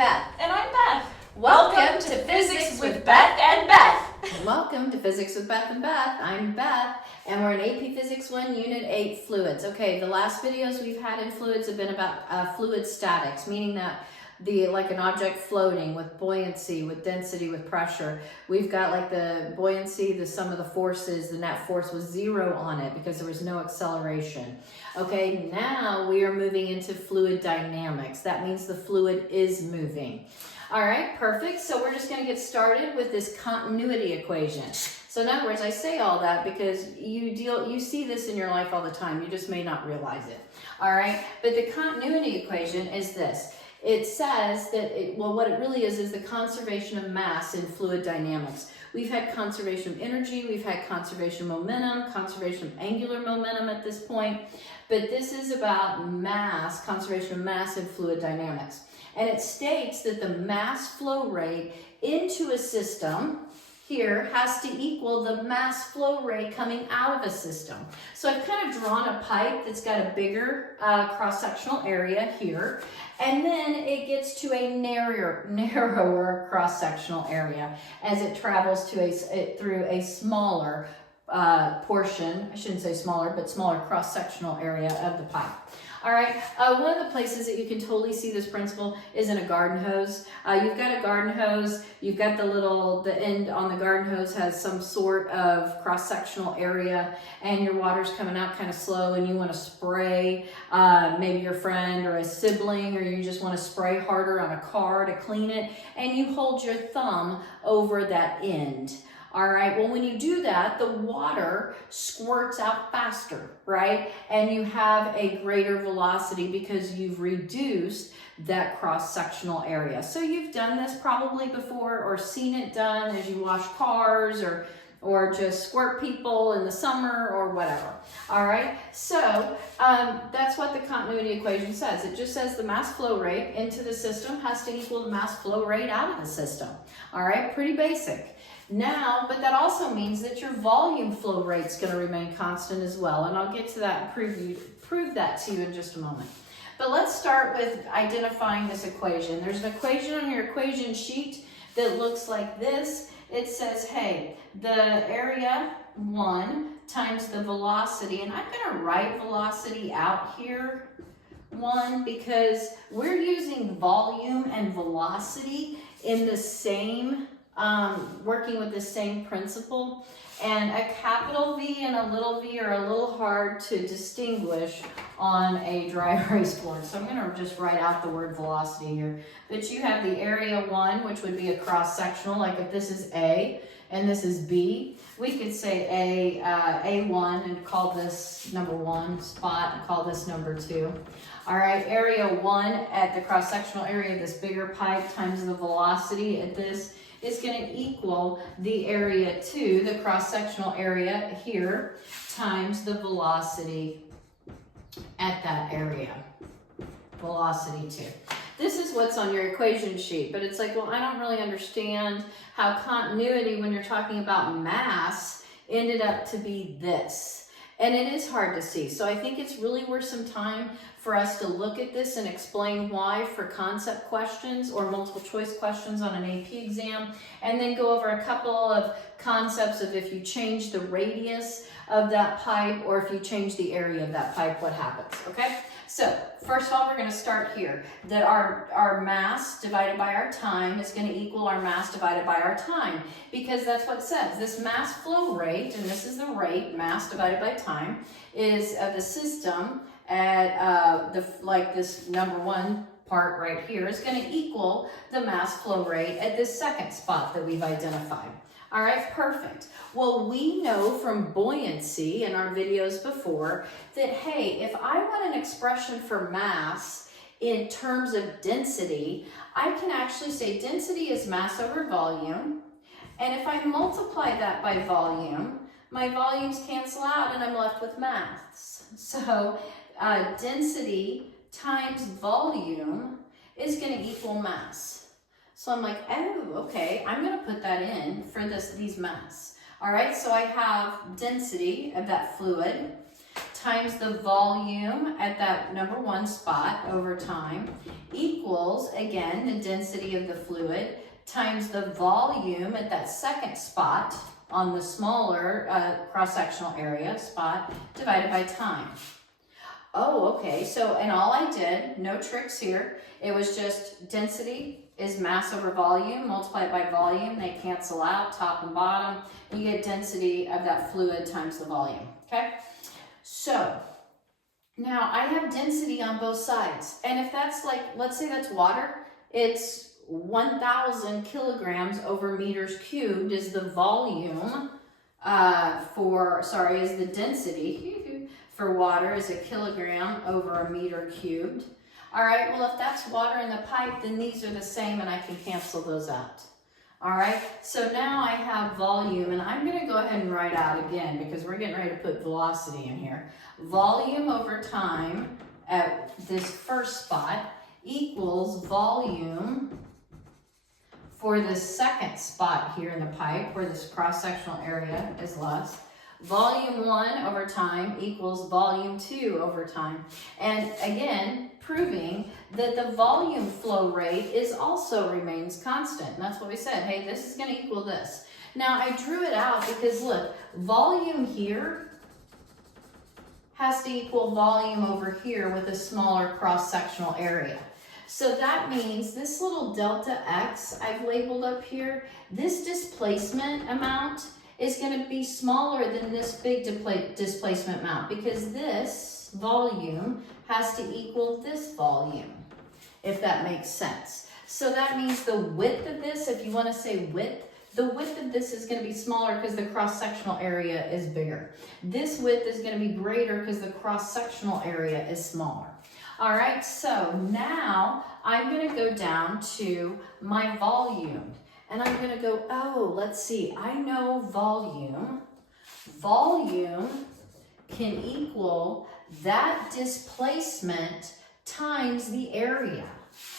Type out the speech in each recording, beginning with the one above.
Beth. And I'm Beth. Welcome to Physics with Beth and Beth. Welcome to Physics with Beth and Beth. I'm Beth, and we're in AP Physics 1, Unit 8, Fluids. Okay, the last videos we've had in fluids have been about fluid statics, meaning that like an object floating with buoyancy, with density, with pressure. We've got like the buoyancy, the sum of the forces, the net force was 0 on it because there was no acceleration. Okay, now we are moving into fluid dynamics. That means the fluid is moving. All right, perfect. So we're just going to get started with this continuity equation. So in other words, I say all that because you see this in your life all the time. You just may not realize it. All right, but the continuity equation is this. It says that, what it really is the conservation of mass in fluid dynamics. We've had conservation of energy, we've had conservation of momentum, conservation of angular momentum at this point, but this is about mass, conservation of mass in fluid dynamics. And it states that the mass flow rate into a system here has to equal the mass flow rate coming out of a system. So I've kind of drawn a pipe that's got a bigger cross-sectional area here, and then it gets to a narrower cross-sectional area as it travels to through a smaller portion, I shouldn't say smaller, but smaller cross-sectional area of the pipe. All right, one of the places that you can totally see this principle is in a garden hose. You've got a garden hose, you've got the end on the garden hose has some sort of cross-sectional area, and your water's coming out kind of slow and you want to spray maybe your friend or a sibling, or you just want to spray harder on a car to clean it, and you hold your thumb over that end. All right, well, when you do that, the water squirts out faster, right? And you have a greater velocity because you've reduced that cross-sectional area. So you've done this probably before or seen it done as you wash cars or just squirt people in the summer or whatever. All right, so that's what the continuity equation says. It just says the mass flow rate into the system has to equal the mass flow rate out of the system. All right, pretty basic. Now, but that also means that your volume flow rate is going to remain constant as well. And I'll get to that and prove that to you in just a moment. But let's start with identifying this equation. There's an equation on your equation sheet that looks like this. It says, hey, the area 1 times the velocity, and I'm going to write velocity out here 1 because we're using volume and velocity in the same working with the same principle, and a capital V and a little v are a little hard to distinguish on a dry erase board. So I'm going to just write out the word velocity here. But you have the area 1, which would be a cross-sectional, like if this is A and this is B, we could say A1 and call this number 1 spot and call this number 2. All right, area 1 at the cross-sectional area of this bigger pipe times the velocity at this is going to equal the area 2, the cross-sectional area here, times the velocity at that area. Velocity 2. This is what's on your equation sheet, but it's like, well, I don't really understand how continuity, when you're talking about mass, ended up to be this. And it is hard to see. So I think it's really worth some time for us to look at this and explain why for concept questions or multiple choice questions on an AP exam, and then go over a couple of concepts of if you change the radius of that pipe or if you change the area of that pipe, what happens, okay? So first of all, we're going to start here, that our mass divided by our time is going to equal our mass divided by our time, because that's what it says. This mass flow rate, and this is the rate, mass divided by time, is of the system at this number 1 part right here is going to equal the mass flow rate at this second spot that we've identified. All right, perfect. Well, we know from buoyancy in our videos before that, hey, if I want an expression for mass in terms of density, I can actually say density is mass over volume. And if I multiply that by volume, my volumes cancel out and I'm left with mass. So density times volume is going to equal mass. So I'm like, oh, okay, I'm going to put that in for these mass. All right, so I have density of that fluid times the volume at that number 1 spot over time equals, again, the density of the fluid times the volume at that second spot on the smaller cross-sectional area spot divided by time. Oh, okay, so, and all I did, no tricks here, it was just density is mass over volume, multiply it by volume, they cancel out, top and bottom, you get density of that fluid times the volume, okay? So, now I have density on both sides, and if that's like, let's say that's water, it's 1,000 kilograms over meters cubed is the volume is the density for water is a kilogram over a meter cubed. All right, well, if that's water in the pipe, then these are the same and I can cancel those out. All right, so now I have volume, and I'm gonna go ahead and write out again because we're getting ready to put velocity in here. Volume over time at this first spot equals volume for the second spot here in the pipe where this cross-sectional area is less. Volume 1 over time equals volume 2 over time. And again, proving that the volume flow rate is also remains constant. And that's what we said. Hey, this is going to equal this. Now, I drew it out because, look, volume here has to equal volume over here with a smaller cross-sectional area. So that means this little delta x I've labeled up here, this displacement amount is going to be smaller than this big displacement amount because this volume has to equal this volume, if that makes sense. So that means the width of this, if you want to say width, the width of this is going to be smaller because the cross-sectional area is bigger. This width is going to be greater because the cross-sectional area is smaller. All right, so now I'm going to go down to my volume. And I'm going to go, oh, let's see, I know volume. Volume can equal that displacement times the area.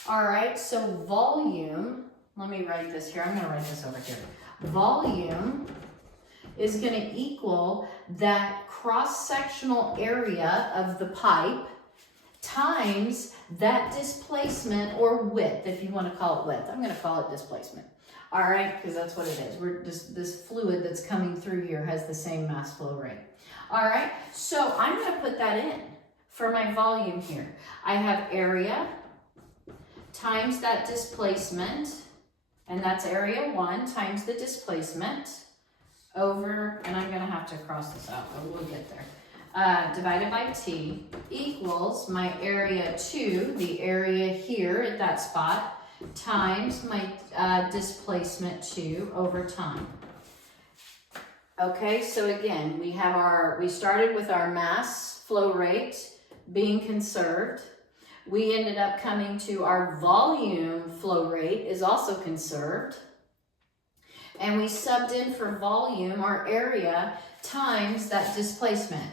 All right, so volume, let me write this here. I'm going to write this over here. Volume is going to equal that cross-sectional area of the pipe times that displacement or width, if you want to call it width. I'm going to call it displacement. All right, because that's what it is. We're just, this fluid that's coming through here has the same mass flow rate. All right, so I'm going to put that in for my volume here. I have area times that displacement, and that's area 1 times the displacement over, and I'm going to have to cross this out, but we'll get there. Divided by t equals my area 2, the area here at that spot, times my displacement 2 over time. Okay, so again, we started with our mass flow rate being conserved. We ended up coming to our volume flow rate is also conserved. And we subbed in for volume, our area, times that displacement.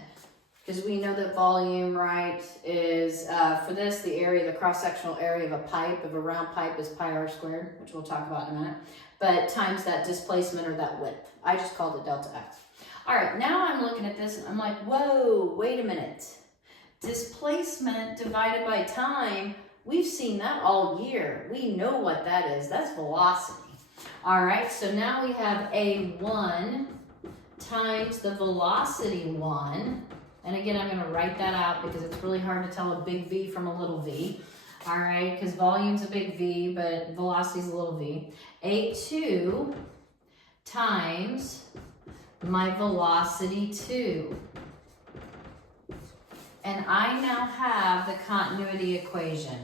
Because we know that volume, right, is, for this, the area, the cross-sectional area of a pipe, of a round pipe is pi r squared, which we'll talk about in a minute, but times that displacement or that width. I just called it delta x. All right, now I'm looking at this and I'm like, whoa, wait a minute. Displacement divided by time, we've seen that all year. We know what that is. That's velocity. All right, so now we have A1 times the velocity 1. And again, I'm going to write that out because it's really hard to tell a big V from a little v. All right, because volume's a big V, but velocity's a little v. A2 times my velocity 2. And I now have the continuity equation.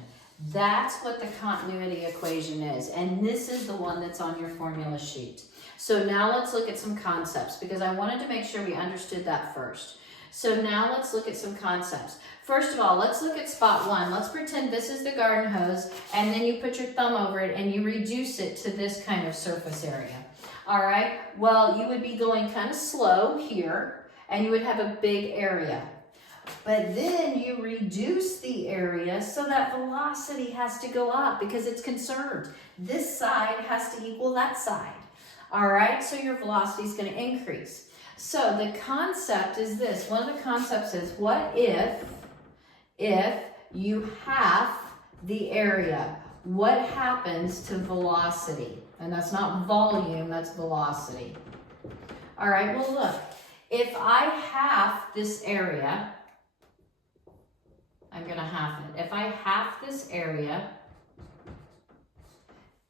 That's what the continuity equation is. And this is the one that's on your formula sheet. So now let's look at some concepts because I wanted to make sure we understood that first. So now let's look at some concepts. First of all, let's look at spot 1. Let's pretend this is the garden hose, and then you put your thumb over it and you reduce it to this kind of surface area. All right, well, you would be going kind of slow here, and you would have a big area. But then you reduce the area so that velocity has to go up because it's conserved. This side has to equal that side. All right, so your velocity is going to increase. So the concept is this. One of the concepts is, what if you half the area? What happens to velocity? And that's not volume, that's velocity. All right, well look, if I half this area, I'm gonna half it. If I half this area,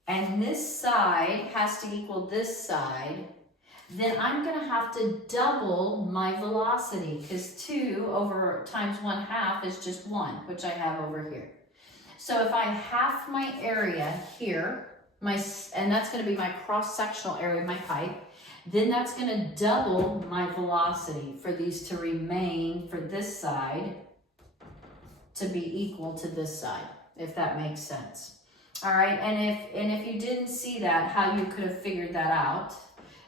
and this side has to equal this side, then I'm gonna have to double my velocity, because 2 over times 1/2 is just 1, which I have over here. So if I half my area here, and that's gonna be my cross-sectional area of my pipe, then that's gonna double my velocity for these to remain, for this side to be equal to this side, if that makes sense. All right, and if you didn't see that, how you could have figured that out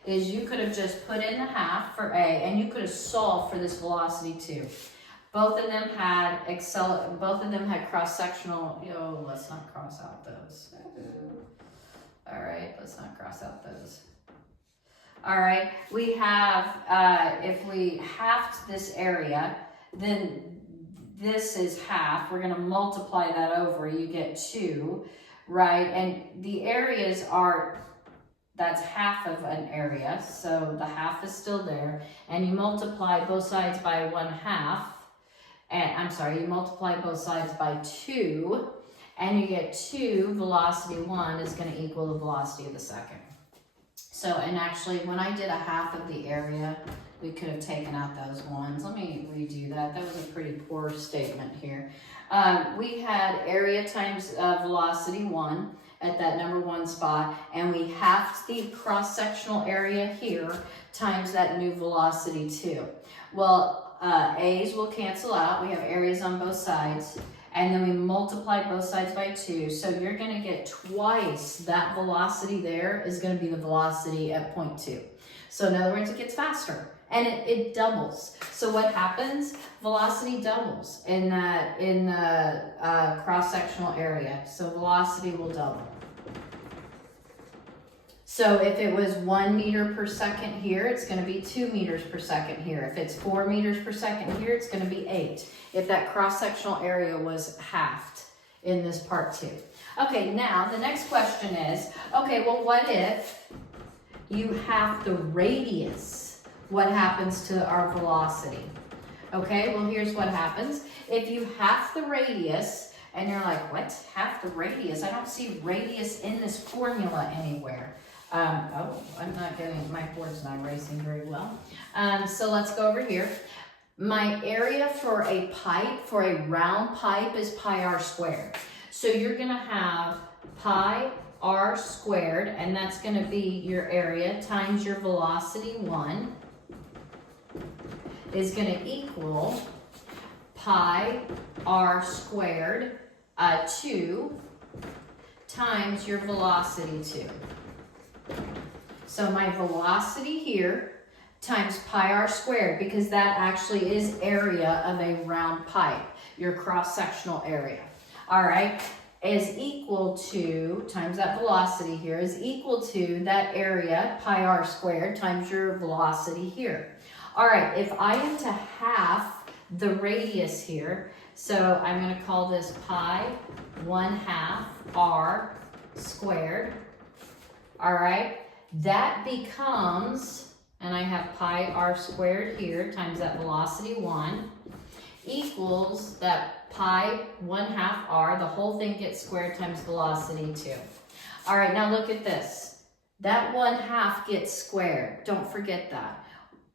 is you could have just put in the half for A, and you could have solved for this velocity too. Both of them had cross-sectional, let's not cross out those. All right, let's not cross out those. All right, we have, if we halved this area, then this is half. We're gonna multiply that over, you get 2, right? And the areas are, that's half of an area, so the half is still there. And you multiply both sides by 1/2, and I'm sorry, you multiply both sides by 2, and you get 2, velocity 1 is gonna equal the velocity of the second. So, and actually, when I did a half of the area, we could have taken out those ones. Let me redo that. That was a pretty poor statement here. We had area times velocity 1 at that number 1 spot, and we halved the cross-sectional area here times that new velocity 2. Well, A's will cancel out. We have areas on both sides. And then we multiply both sides by 2. So you're gonna get twice that velocity there is gonna be the velocity at point 2. So in other words, it gets faster and it doubles. So what happens? Velocity doubles in the cross-sectional area. So velocity will double. So if it was 1 meter per second here, it's gonna be 2 meters per second here. If it's 4 meters per second here, it's gonna be 8. If that cross-sectional area was halved in this part 2. Okay, now the next question is, okay, well, what if you half the radius? What happens to our velocity? Okay, well, here's what happens. If you half the radius, and you're like, what? Half the radius? I don't see radius in this formula anywhere. I'm not getting, my board's not erasing very well. So let's go over here. My area for a pipe, for a round pipe, is pi r squared. So you're gonna have pi r squared, and that's gonna be your area times your velocity 1 is gonna equal pi r squared 2 times your velocity 2. So my velocity here times pi r squared, because that actually is area of a round pipe, your cross-sectional area, all right, is equal to, times that velocity here, is equal to that area, pi r squared, times your velocity here. All right, if I am to half the radius here, so I'm going to call this pi 1/2 r squared, all right, that becomes, and I have pi r squared here times that velocity 1 equals that pi 1/2 r, the whole thing gets squared times velocity 2. All right, now look at this. That 1/2 gets squared. Don't forget that.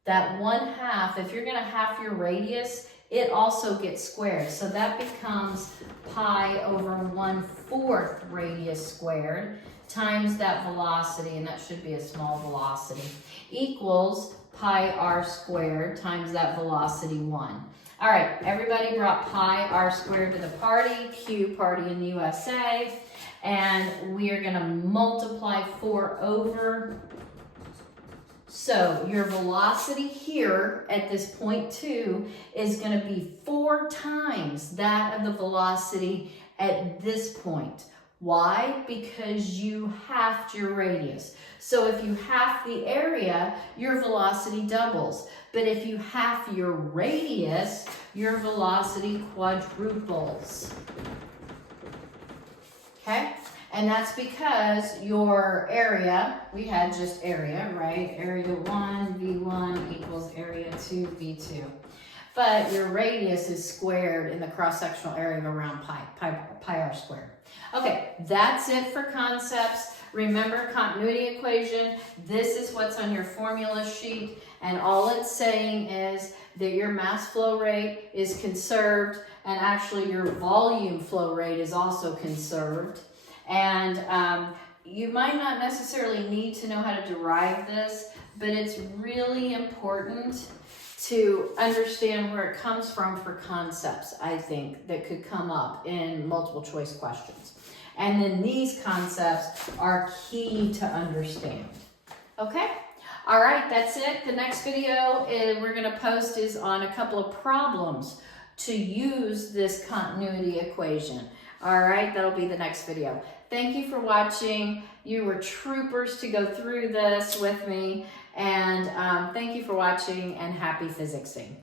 That 1/2, if you're gonna half your radius, it also gets squared. So that becomes pi over 1/4 radius squared times that velocity, and that should be a small velocity, equals pi r squared times that velocity 1. All right, everybody brought pi r squared to the party, Q party in the USA, and we are gonna multiply 4 over. So your velocity here at this point 2 is gonna be 4 times that of the velocity at this point. Why? Because you halved your radius. So if you half the area, your velocity doubles. But if you half your radius, your velocity quadruples. Okay? And that's because your area, we had just area, right? Area 1, V1 equals area 2, V2. But your radius is squared in the cross-sectional area of around pi r squared. Okay, that's it for concepts. Remember continuity equation. This is what's on your formula sheet. And all it's saying is that your mass flow rate is conserved, and actually your volume flow rate is also conserved. And you might not necessarily need to know how to derive this, but it's really important to understand where it comes from for concepts, I think, that could come up in multiple choice questions. And then these concepts are key to understand. Okay? All right, that's it. The next video we're going to post is on a couple of problems to use this continuity equation. All right, that'll be the next video. Thank you for watching. You were troopers to go through this with me. And thank you for watching, and happy physicsing.